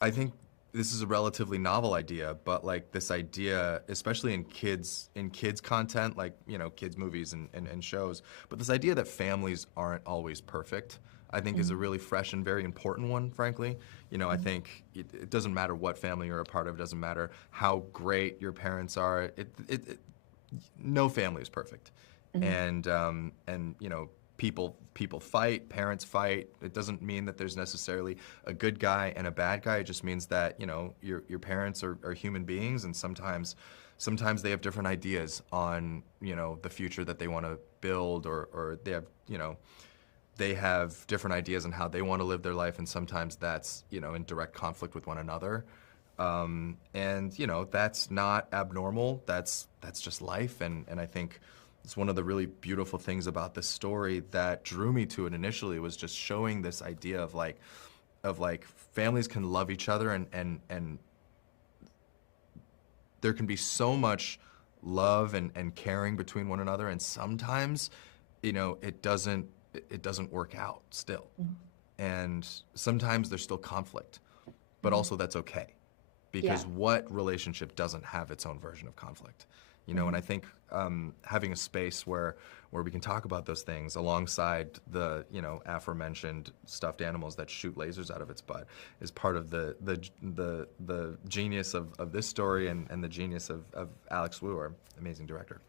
I think this is a relatively novel idea, but like this idea, especially in kids content, like kids movies and shows, but this idea that families aren't always perfect, I think is a Mm-hmm. really fresh and very important one, frankly. I Mm-hmm. think it doesn't matter what family you're a part of, it doesn't matter how great your parents are. No family is perfect, Mm-hmm. and people fight, parents fight. It doesn't mean that there's necessarily a good guy and a bad guy. It just means that your parents are human beings, and sometimes they have different ideas on the future that they want to build, or they have different ideas on how they want to live their life, and sometimes that's in direct conflict with one another. And that's not abnormal. That's just life, and I think it's one of the really beautiful things about this story that drew me to it initially was just showing this idea of like families can love each other, and there can be so much love and caring between one another, and sometimes it doesn't work out still, Mm-hmm. and sometimes there's still conflict, but Mm-hmm. also that's okay, Yeah. because what relationship doesn't have its own version of conflict? Mm-hmm. And I think having a space where we can talk about those things alongside the aforementioned stuffed animals that shoot lasers out of its butt is part of the genius of this story, and the genius of Alex Wu, our amazing director.